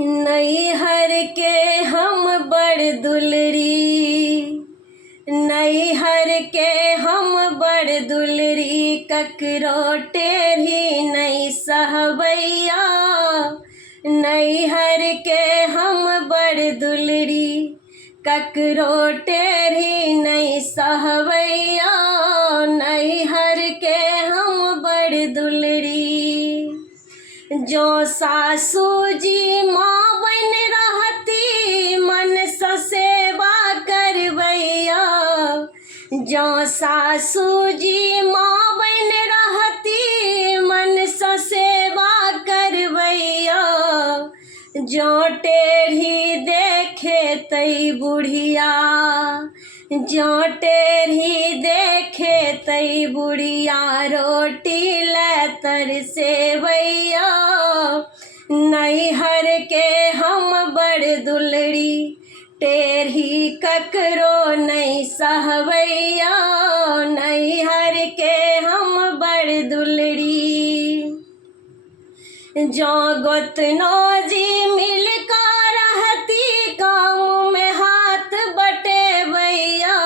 नैहर के हम बड़ दुलरी, नैहर के हम बड़ दुलरी, ककरो टेढ़ी नहीं सहबैया। नैहर के हम बड़ दुलरी, ककरो टेढ़ी नहीं सहबैया। नैहर के हम बड़ दुलरी, जो सासू जी माँ बन रहती, मन स सेवा करबैया। जो सासू जी माँ बन रहती, मन स सेवा करबैया। जो टेढ़ी देखे तई बुढ़िया, जो टेढ़ी देखे तई बुढ़िया, रोटी ले तरसेवैया। नैहर के हम बड़ दुलरी, टेढ़ी ककरो नहीं सहबैया। नैहर के हम बड़ दुलरी, जो गोतनो जी मिलकर रहती, काम में हाथ बटेवैया।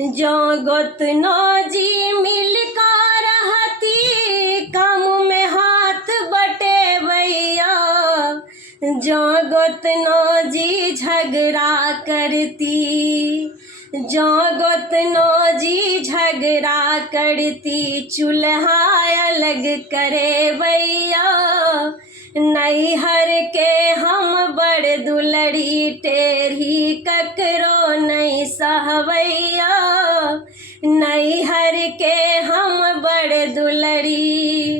जो गोतनो जी मिलकर रहती, काम में हाथ बटेवैया। जो गोतनो जी झगड़ा करती, जो गोतनो जी झगड़ा करती, चूल्हा अलग करे भैया। नैहर के हम बड़ दुलरी, टेढ़ी ककरो नहीं सहबैया। नैहर के हम बड़ दुलरी,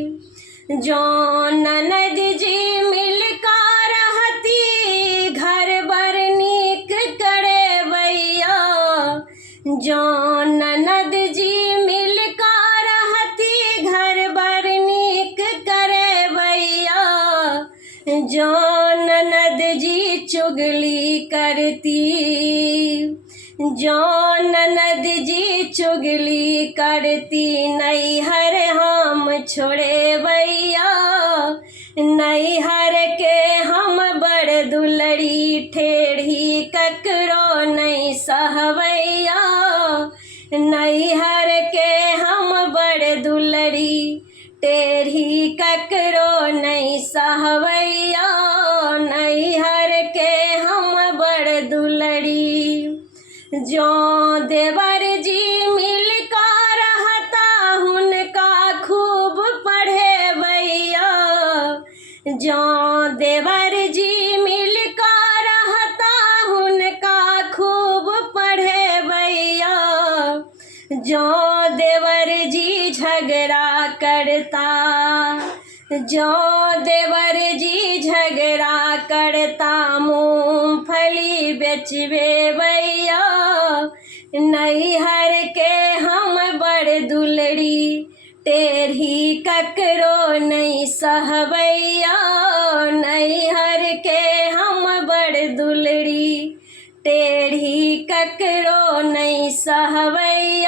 जो ननद जी मिलकर रहती, घर बर नीक करे भैया। जो ननद जी मिलकर रहती, घर बर नीक करे भैया। जो ननद जी चुगली करती, जो ननद जी चुगली करती, नैहर हम छोड़े भैया। नैहर के हम बड़ दुलरी, टेढ़ी ककरो नहीं सहबैया। नैहर के हम बड़ दुलरी, टेढ़ी ककरो नहीं सहबैया। नैहर के हम बड़ दुलरी, जो देवर जी मिलकर रहता, हुनका खूब पढ़े भैया। जो देवर जी मिलकर रहता, हुनका खूब पढ़े भैया। जो देवर जी झगड़ा करता, जो देवर जी झगड़ा करता, मूंगफली बेचबे भैया। नैहर के हम बड़ दुलरी, टेढ़ी ककरो नहीं सहबैया। नैहर के हम बड़ दुलरी, टेढ़ी ककरो नहीं सहबैया।